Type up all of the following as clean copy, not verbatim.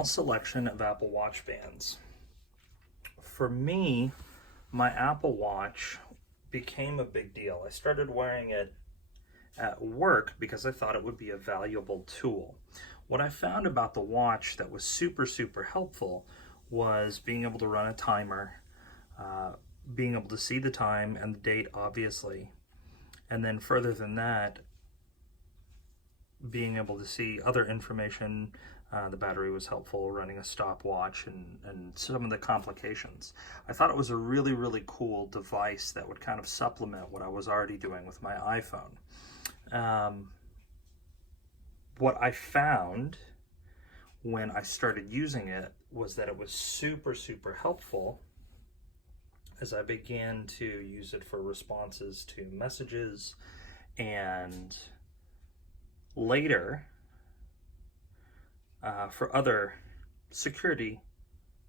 small selection of Apple Watch bands. For me, my Apple Watch became a big deal. I started wearing it at work because I thought it would be a valuable tool. What I found about the watch that was super helpful was being able to run a timer, being able to see the time and the date, obviously. And then further than that, being able to see other information. The battery was helpful, running a stopwatch, and some of the complications. I thought it was a really cool device that would kind of supplement what I was already doing with my iPhone. What I found when I started using it was that it was super helpful as I began to use it for responses to messages, and later for other security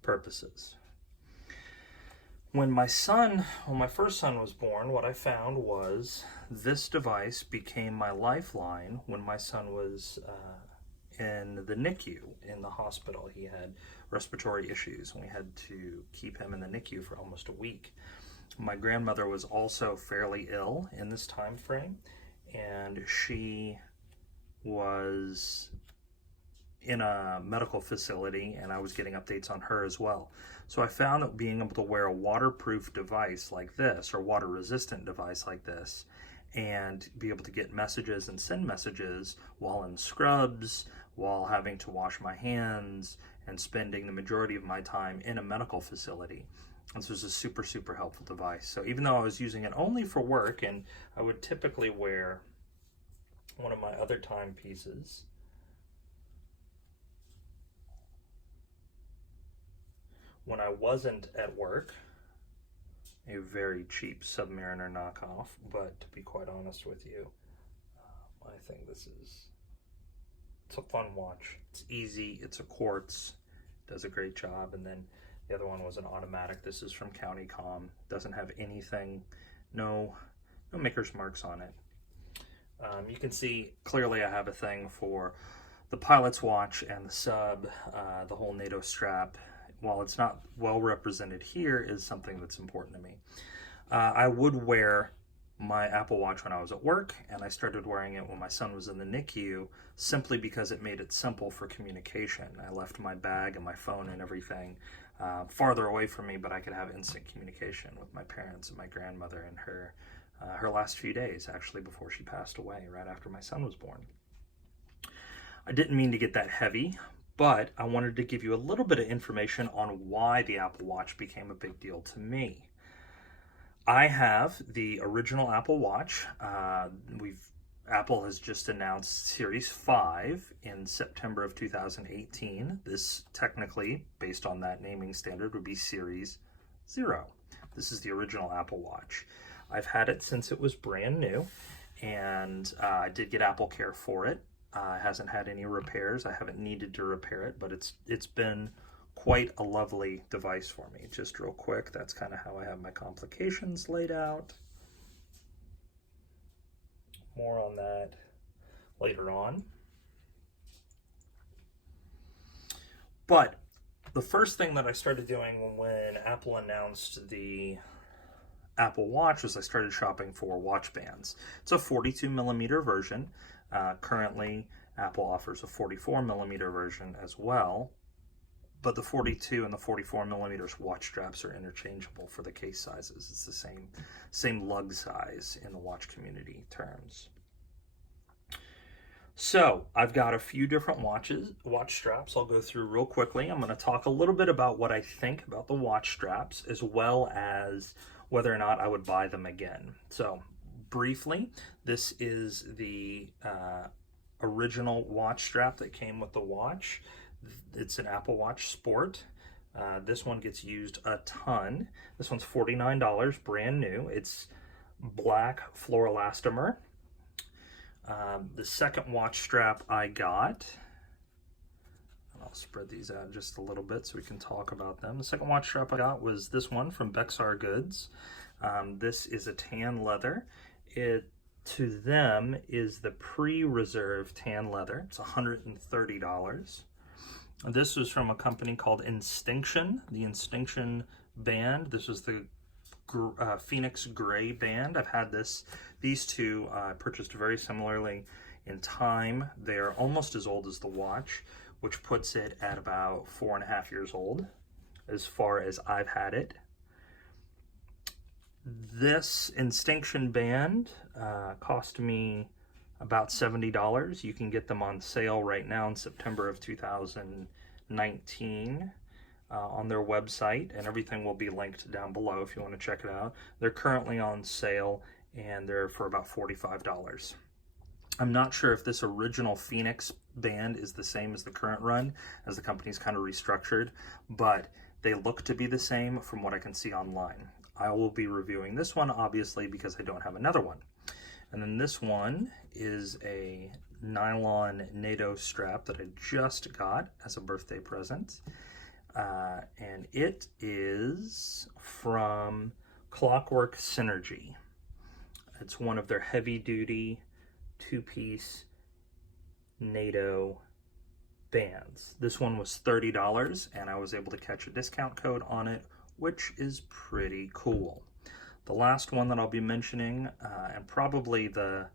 purposes. When my first son was born, what I found was this device became my lifeline when my son was in the NICU in the hospital. He had respiratory issues, and we had to keep him in the NICU for almost a week. My grandmother was also fairly ill in this time frame, and she was in a medical facility, and I was getting updates on her as well. So I found that being able to wear a waterproof device like this, or water resistant device like this, and be able to get messages and send messages while in scrubs, while having to wash my hands, and spending the majority of my time in a medical facility. This was a super helpful device. So even though I was using it only for work, and I would typically wear one of my other timepieces, when I wasn't at work, a very cheap Submariner knockoff, but to be quite honest with you, I think it's a fun watch. It's easy, it's a quartz, does a great job. And then the other one was an automatic. This is from County Com, doesn't have anything, no maker's marks on it. You can see clearly I have a thing for the pilot's watch and the sub, the whole NATO strap. While it's not well represented here, is something that's important to me. I would wear my Apple Watch when I was at work, and I started wearing it when my son was in the NICU simply because it made it simple for communication. I left my bag and my phone and everything farther away from me, but I could have instant communication with my parents and my grandmother and her last few days, actually, before she passed away, right after my son was born. I didn't mean to get that heavy, but I wanted to give you a little bit of information on why the Apple Watch became a big deal to me. I have the original Apple Watch. Apple has just announced Series 5 in September of 2018. This technically, based on that naming standard, would be Series 0. This is the original Apple Watch. I've had it since it was brand new, and I did get Apple Care for it. It hasn't had any repairs. I haven't needed to repair it, but it's been quite a lovely device for me. Just real quick, that's kind of how I have my complications laid out. More on that later on. But the first thing that I started doing when Apple announced the Apple Watch was I started shopping for watch bands. It's a 42 millimeter version. Currently, Apple offers a 44 millimeter version as well, but the 42 and the 44 millimeters watch straps are interchangeable for the case sizes. It's the same lug size in the watch community terms. So I've got a few different watch straps I'll go through real quickly. I'm going to talk a little bit about what I think about the watch straps, as well as whether or not I would buy them again. So briefly, this is the original watch strap that came with the watch. It's an Apple Watch Sport. This one gets used a ton. This one's $49, brand new. It's black fluoroelastomer. The second watch strap I got, and I'll spread these out just a little bit so we can talk about them. The second watch strap I got was this one from Bexar Goods. This is a tan leather. It, to them, is the pre-reserve tan leather. It's $130. This was from a company called Instinction, the Instinction band. This was the Phoenix Gray band. I've had these two purchased very similarly in time. They are almost as old as the watch, which puts it at about 4.5 years old as far as I've had it. This Instinction band cost me about $70. You can get them on sale right now in September of 2019 on their website, and everything will be linked down below if you want to check it out. They're currently on sale, and they're for about $45. I'm not sure if this original Phoenix band is the same as the current run, as the company's kind of restructured, but they look to be the same from what I can see online. I will be reviewing this one, obviously, because I don't have another one. And then this one is a nylon NATO strap that I just got as a birthday present. And it is from Clockwork Synergy. It's one of their heavy-duty two-piece NATO bands. This one was $30, and I was able to catch a discount code on it, which is pretty cool. The last one that I'll be mentioning, and probably the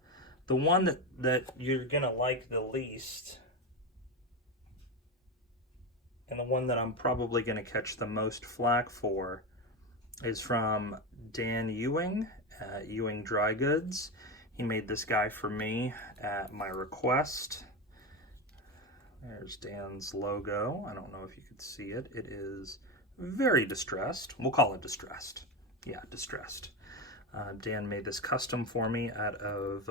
one that you're gonna like the least, and the one that I'm probably gonna catch the most flack for, is from Dan Ewing at Ewing Dry Goods. He made this guy for me at my request. There's Dan's logo. I don't know if you could see it. It is very distressed. We'll call it distressed. Yeah, distressed. Dan made this custom for me out of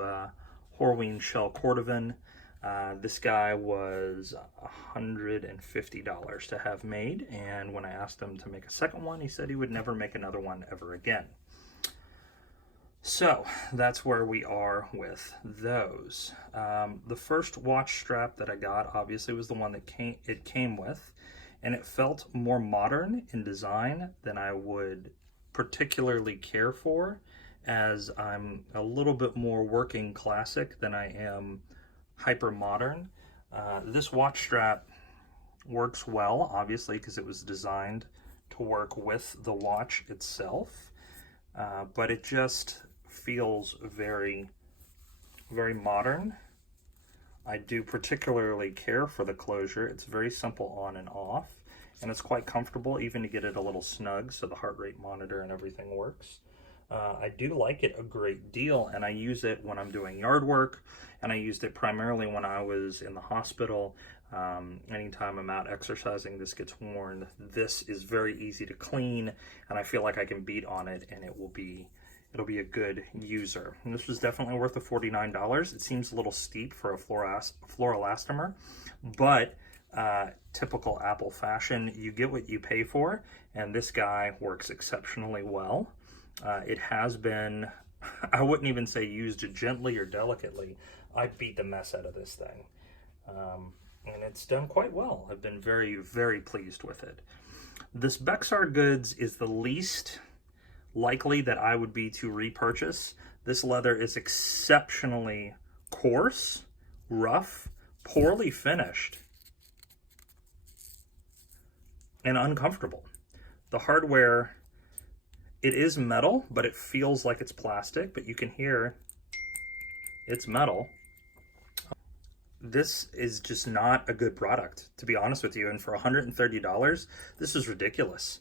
Horween shell cordovan. This guy was $150 to have made, and when I asked him to make a second one, he said he would never make another one ever again. So that's where we are with those. The first watch strap that I got obviously was the one that it came with, and it felt more modern in design than I would particularly care for, as I'm a little bit more working classic than I am hyper modern. This watch strap works well, obviously, because it was designed to work with the watch itself, but it just feels very, very modern. I do particularly care for the closure. It's very simple on and off, and it's quite comfortable even to get it a little snug so the heart rate monitor and everything works. I do like it a great deal, and I use it when I'm doing yard work, and I used it primarily when I was in the hospital. Anytime I'm out exercising, this gets worn. This is very easy to clean, and I feel like I can beat on it, and it'll be a good user. And this was definitely worth the $49. It seems a little steep for a fluoroelastomer, but typical Apple fashion, you get what you pay for, and this guy works exceptionally well. It has been, I wouldn't even say used gently or delicately. I beat the mess out of this thing. And it's done quite well. I've been very, very pleased with it. This Bexar Goods is the least likely that I would be to repurchase. This leather is exceptionally coarse, rough, poorly finished, and uncomfortable. The hardware, it is metal, but it feels like it's plastic, but you can hear it's metal. This is just not a good product, to be honest with you, and for $130, this is ridiculous.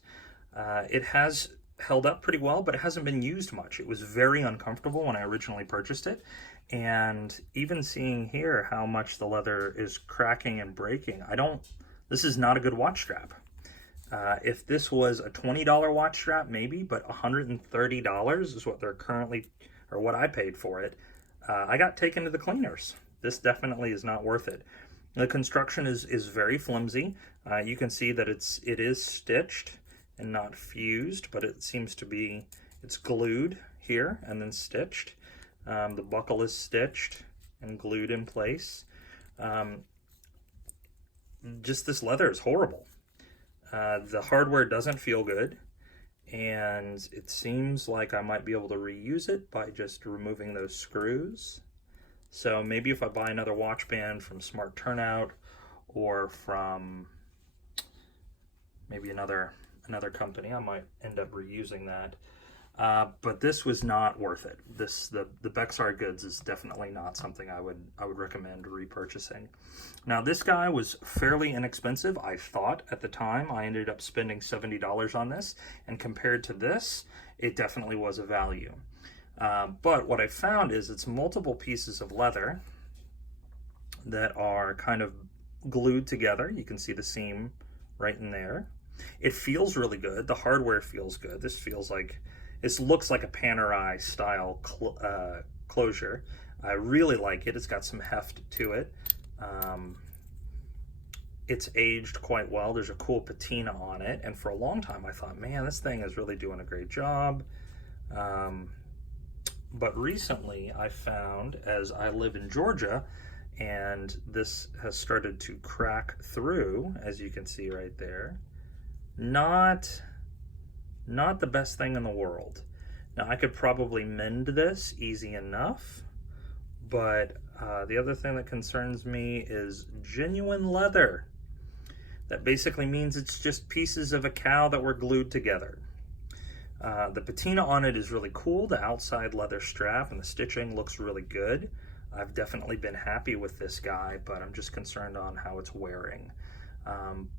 It has held up pretty well, but it hasn't been used much. It was very uncomfortable when I originally purchased it, and even seeing here how much the leather is cracking and breaking, this is not a good watch strap. If this was a $20 watch strap, maybe, but $130 is what they're currently, or what I paid for it. I got taken to the cleaners. This definitely is not worth it. The construction is very flimsy. You can see that it is stitched and not fused, but it seems to be, it's glued here and then stitched. The buckle is stitched and glued in place. Just this leather is horrible. The hardware doesn't feel good, and it seems like I might be able to reuse it by just removing those screws. So maybe if I buy another watch band from Smart Turnout or from maybe another company. I might end up reusing that. But this was not worth it. The Bexar Goods is definitely not something I would recommend repurchasing. Now this guy was fairly inexpensive, I thought at the time. I ended up spending $70 on this, and compared to this, it definitely was a value. But what I found is it's multiple pieces of leather that are kind of glued together. You can see the seam right in there. It feels really good. The hardware feels good. This looks like a Panerai style closure. I really like it. It's got some heft to it. It's aged quite well. There's a cool patina on it. And for a long time I thought, man, this thing is really doing a great job. But recently I found, as I live in Georgia, and this has started to crack through, as you can see right there. Not the best thing in the world. Now I could probably mend this easy enough, but the other thing that concerns me is genuine leather. That basically means it's just pieces of a cow that were glued together. The patina on it is really cool. The outside leather strap and the stitching looks really good. I've definitely been happy with this guy, but I'm just concerned on how it's wearing.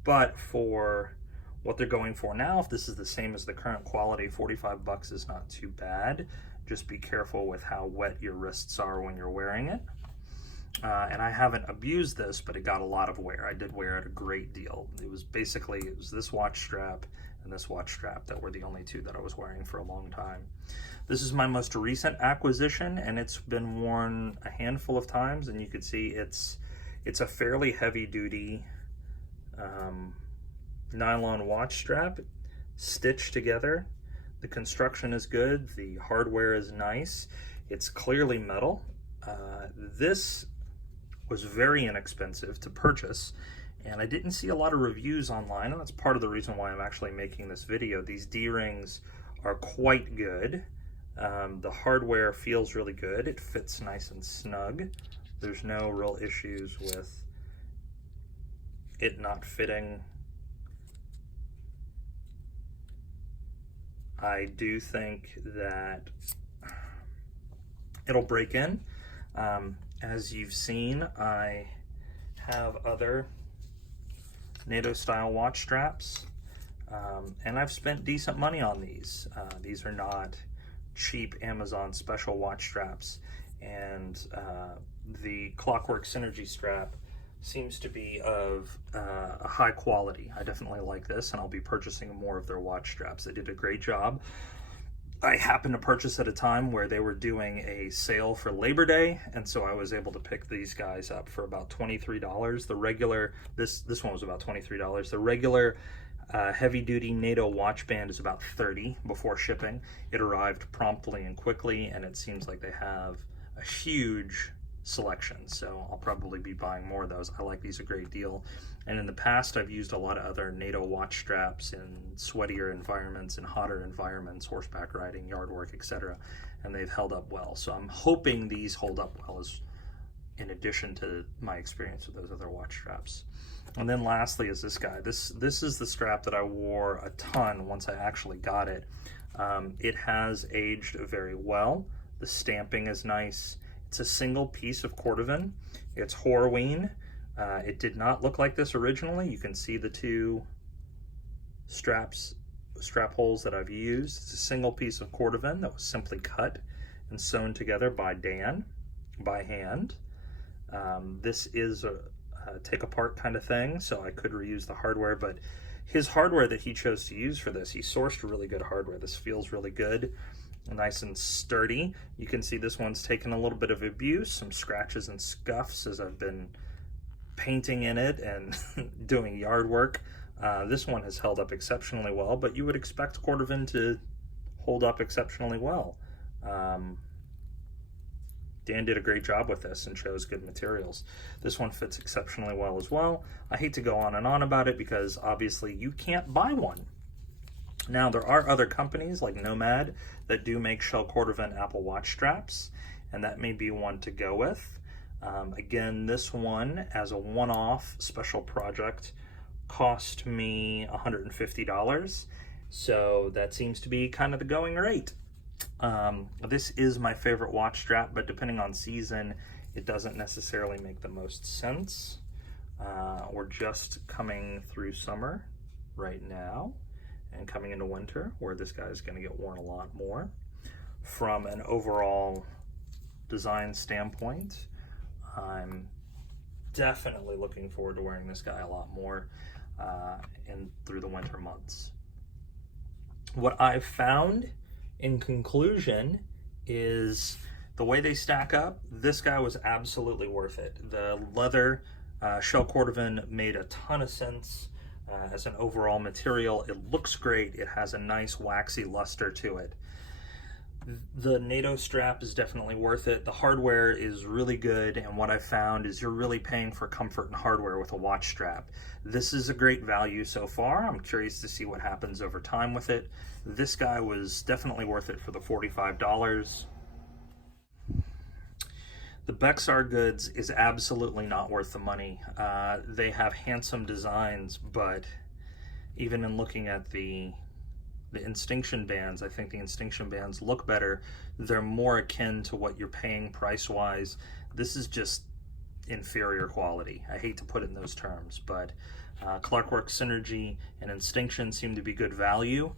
But for what they're going for now, if this is the same as the current quality, 45 bucks is not too bad. Just be careful with how wet your wrists are when you're wearing it. And I haven't abused this, but it got a lot of wear. I did wear it a great deal. It was this watch strap and this watch strap that were the only two that I was wearing for a long time. This is my most recent acquisition, and it's been worn a handful of times, and you can see it's a fairly heavy duty nylon watch strap stitched together. The construction is good. The hardware is nice. It's clearly metal. This was very inexpensive to purchase, and I didn't see a lot of reviews online, and that's part of the reason why I'm actually making this video. These D-rings are quite good. The hardware feels really good. It fits nice and snug. There's no real issues with it not fitting. I do think that it'll break in. As you've seen, I have other NATO style watch straps, and I've spent decent money on these. These are not cheap Amazon special watch straps, and the Clockwork Synergy strap seems to be of a high quality. I definitely like this, and I'll be purchasing more of their watch straps. They did a great job. I happened to purchase at a time where they were doing a sale for Labor Day, and so I was able to pick these guys up for about $23. The regular, this one was about $23. The regular heavy-duty NATO watch band is about $30 before shipping. It arrived promptly and quickly, and it seems like they have a huge selection, so I'll probably be buying more of those. I like these a great deal, and in the past I've used a lot of other NATO watch straps in sweatier environments and hotter environments, horseback riding, yard work, etc., and they've held up well. So I'm hoping these hold up well, as in addition to my experience with those other watch straps. And then lastly is this guy. This is the strap that I wore a ton once I actually got it. It has aged very well. The stamping is nice. It's a single piece of cordovan. It's Ewing. It did not look like this originally. You can see the two strap holes that I've used. It's a single piece of cordovan that was simply cut and sewn together by Dan by hand. This is a take apart kind of thing, so I could reuse the hardware, but his hardware that he chose to use for this, he sourced really good hardware. This feels really good, nice and sturdy. You can see this one's taken a little bit of abuse, some scratches and scuffs as I've been painting in it and doing yard work. This one has held up exceptionally well, but you would expect cordovan to hold up exceptionally well. Dan did a great job with this and chose good materials. This one fits exceptionally well as well. I hate to go on and on about it because obviously you can't buy one. Now there are other companies like Nomad that do make shell cordovan Apple Watch straps, and that may be one to go with. Again, this one as a one-off special project cost me $150. So that seems to be kind of the going rate. This is my favorite watch strap, but depending on season, it doesn't necessarily make the most sense. We're just coming through summer right now and coming into winter, where this guy is going to get worn a lot more. From an overall design standpoint, I'm definitely looking forward to wearing this guy a lot more through the winter months. What I've found in conclusion is the way they stack up, this guy was absolutely worth it. The leather shell cordovan made a ton of sense as an overall material. It looks great. It has a nice waxy luster to it. The NATO strap is definitely worth it. The hardware is really good, and what I found is you're really paying for comfort and hardware with a watch strap. This is a great value so far. I'm curious to see what happens over time with it. This guy was definitely worth it for the $45. The Bexar Goods is absolutely not worth the money. They have handsome designs, but even in looking at the Instinction bands, I think the Instinction bands look better. They're more akin to what you're paying price-wise. This is just inferior quality. I hate to put it in those terms, but Clockwork Synergy and Instinction seem to be good value.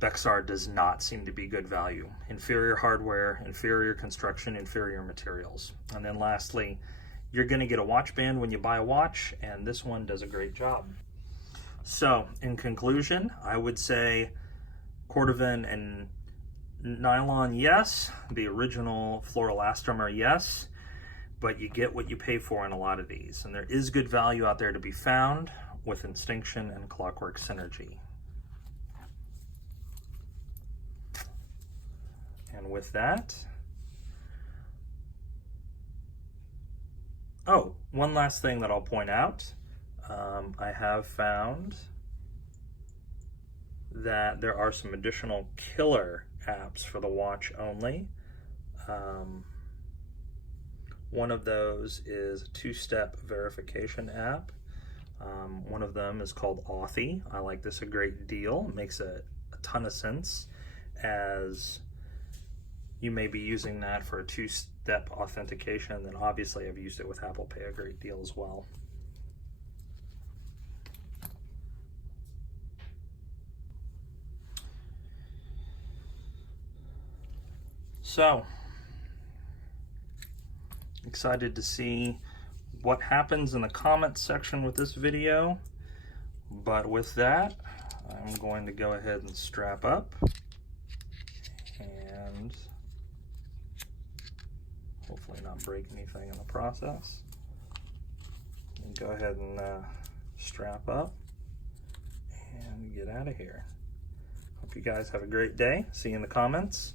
Bexar does not seem to be good value. Inferior hardware, inferior construction, inferior materials. And then lastly, you're going to get a watch band when you buy a watch, and this one does a great job. So, in conclusion, I would say cordovan and nylon, yes. The original fluoroelastomer, yes. But you get what you pay for in a lot of these. And there is good value out there to be found with Instinction and Clockwork Synergy. And with that, oh, one last thing that I'll point out. I have found that there are some additional killer apps for the watch only. One of those is a two-step verification app. One of them is called Authy. I like this a great deal. It makes a ton of sense, as you may be using that for a two-step authentication. Then obviously I've used it with Apple Pay a great deal as well. So, excited to see what happens in the comments section with this video. But with that, I'm going to go ahead and strap up and hopefully not break anything in the process. And go ahead and strap up and get out of here. Hope you guys have a great day. See you in the comments.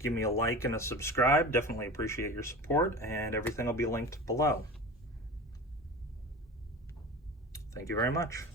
Give me a like and a subscribe. Definitely appreciate your support, and everything will be linked below. Thank you very much.